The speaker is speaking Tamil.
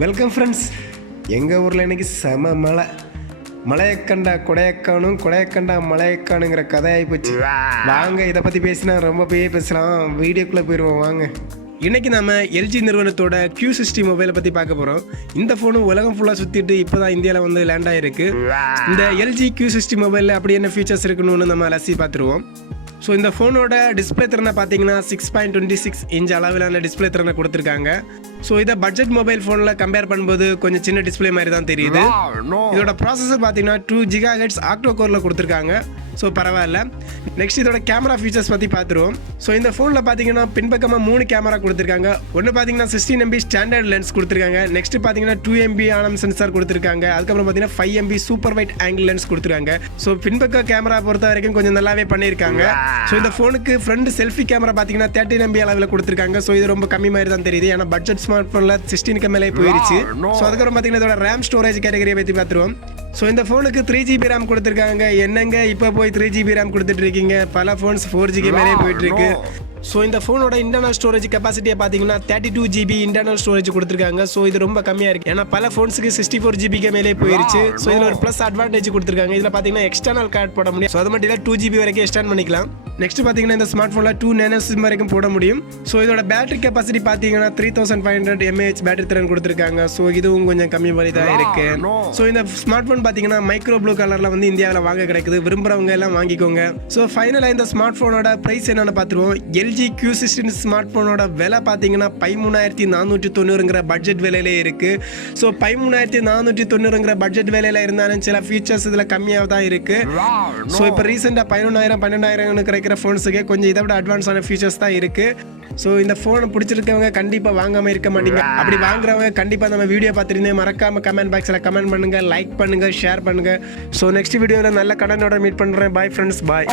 Welcome friends. எங்கள் ஊரில் இன்றைக்கி செம மழை. மலையக்கண்டா கொடையக்கானும் கொடையக்கண்டா மலையக்கானுங்கிற கதையாகி போச்சு. வாங்க இதை பற்றி பேசினா ரொம்ப பேசலாம். வீடியோக்குள்ளே போயிடுவோம் வாங்க. இன்றைக்கி நம்ம எல்ஜி நிறுவனத்தோட Q60 மொபைலை பற்றி பார்க்க போகிறோம். இந்த ஃபோனு உலகம் ஃபுல்லாக சுற்றிட்டு இப்போ தான் இந்தியாவில் வந்து லேண்ட் ஆகிருக்கு. இந்த எல்ஜி Q60 மொபைலில் அப்படி என்ன ஃபீச்சர்ஸ் இருக்குன்னு நம்ம அலசி பார்த்துருவோம். ஸோ இந்த ஃபோனோட டிஸ்பிளே திறனை பார்த்தீங்கன்னா 6.26 இன்ச் அளவிலான டிஸ்பிளே திறனை கொடுத்துருக்காங்க. ஸோ இதை பட்ஜெட் மொபைல் ஃபோனில் கம்பேர் பண்ணும்போது கொஞ்சம் சின்ன டிஸ்பிளே மாதிரி தான் தெரியுது. இதோட ப்ராசஸர் பார்த்தீங்கன்னா 2 GHz ஆக்டோ கோரில் கொடுத்துருக்காங்க. ஸோ பரவாயில்ல. நெக்ஸ்ட் இதோட கேமரா ஃபீச்சர்ஸ் பற்றி பார்த்துருவோம். ஸோ இந்த ஃபோனில் பார்த்தீங்கன்னா பின்பக்கமாக 3 கேமரா கொடுத்துருக்காங்க. ஒன்று பார்த்தீங்கன்னா 16 MB ஸ்டாண்டர்ட் லென்ஸ் கொடுத்துருக்காங்க. நெக்ஸ்ட் பார்த்தீங்கன்னா 2 MB ஆனம் சென்சார் கொடுத்துருக்காங்க. அதுக்கப்புறம் பார்த்தீங்கன்னா 5 MB super wide angle lens கொடுத்துருக்காங்க. ஸோ பின்பக்க கேமரா பொறுத்த வரைக்கும் கொஞ்சம் நல்லாவே பண்ணியிருக்காங்க. ஸோ இந்த ஃபோனுக்கு ஃப்ரண்ட் செல்ஃபி கேமரா பார்த்தீங்கன்னா 13 MB அளவில் கொடுத்துருக்காங்க. ஸோ இது ரொம்ப கம்மி மாதிரி தான் தெரியுது. ஏன்னா பட்ஜெட் ஸ்மார்ட் ஃபோனில் 16க்கு மேலே போயிடுச்சு. ஸோ அதுக்கப்புறம் பார்த்தீங்கன்னா இதோட ரேம் ஸ்டோரேஜ் கேட்டகரியை பற்றி பார்த்துருவோம். ஸோ இந்த ஃபோனுக்கு 3GB ரேம் கொடுத்துருக்காங்க. என்னங்க இப்போ போய் 3GB ரேம் கொடுத்துட்டு இருக்கீங்க? பல ஃபோன்ஸ் 4GB மேலே போயிட்டு இருக்கு. ஸோ இந்த ஃபோனோட இன்டர்னல் ஸ்டோரேஜ் கெப்பாசிட்டியை பார்த்தீங்கன்னா 32GB இன்டர்னல் ஸ்டோரேஜ் கொடுத்துருக்காங்க. ஸோ இது ரொம்ப கம்மியாக இருக்குது. ஏன்னா பல ஃபோன்ஸுக்கு 64GB மேலே போயிருச்சு. ஸோ இதில் ஒரு ப்ளஸ் அட்வான்டேஜ் கொடுத்துருக்காங்க. இதில் பார்த்தீங்கன்னா எக்ஸ்டர்னல் கார்டு போட முடியும். ஸோ அது மட்டும் இல்லை 2GB வரைக்கும் எக்ஸ்டெண்ட் பண்ணிக்கலாம். நெக்ஸ்ட் பார்த்தீங்கன்னா இந்த ஸ்மார்ட் ஃபோனில் 2 nano SIM வரைக்கும் போட முடியும். ஸோ இதோட பேட்டரி கெப்பாசிட்டி பார்த்தீங்கன்னா 3500 mAh பேட்டரி திறன் கொடுத்துருக்காங்க. ஸோ இதுவும் கொஞ்சம் கம்மி மாதிரி தான் இருக்கு. ஸோ இந்த ஸ்மார்ட் ஃபோன் பார்த்தீங்கன்னா மைக்ரோ ப்ளூ கலரில் வந்து இந்தியாவில் வாங்க கிடைக்குது. விரும்புகிறவங்க எல்லாம் வாங்கிக்கோங்க. ஸோ ஃபைனலாக இந்த ஸ்மார்ட் ஃபோனோட ப்ரைஸ் என்னென்னு பார்த்துருவோம். எல்ஜி Q60 ஸ்மார்ட் ஃபோனோட விலை பார்த்தீங்கன்னா 13,490ங்கிற பட்ஜெட் விலையிலே இருக்குது. ஸோ 13,490ங்கிற பட்ஜெட் விலையில் இருந்தாலும் சில ஃபீச்சர்ஸ் இதில் கம்மியாக தான் இருக்குது. ஸோ இப்போ ரீசெண்டாக 11,000 12,000 கிடைக்கிற ஃபோன்ஸுக்கு கொஞ்சம் இதை விட அட்வான்ஸான ஃபீச்சர்ஸ் தான் இருக்குது. ஸோ இந்த ஃபோனை பிடிச்சிருக்கவங்க கண்டிப்பாக வாங்காமல் இருக்க மாட்டீங்க. அப்படி வாங்குறவங்க கண்டிப்பாக நம்ம வீடியோ பார்த்துருந்தேன் மறக்காமல் கமெண்ட் பாக்ஸில் கமெண்ட் பண்ணுங்கள், லைக் பண்ணுங்கள், ஷேர் பண்ணுங்கள். ஸோ நெக்ஸ்ட் வீடியோவில் நல்ல கடனோட மீட் பண்ணுறேன். பாய் ஃப்ரெண்ட்ஸ், பாய்.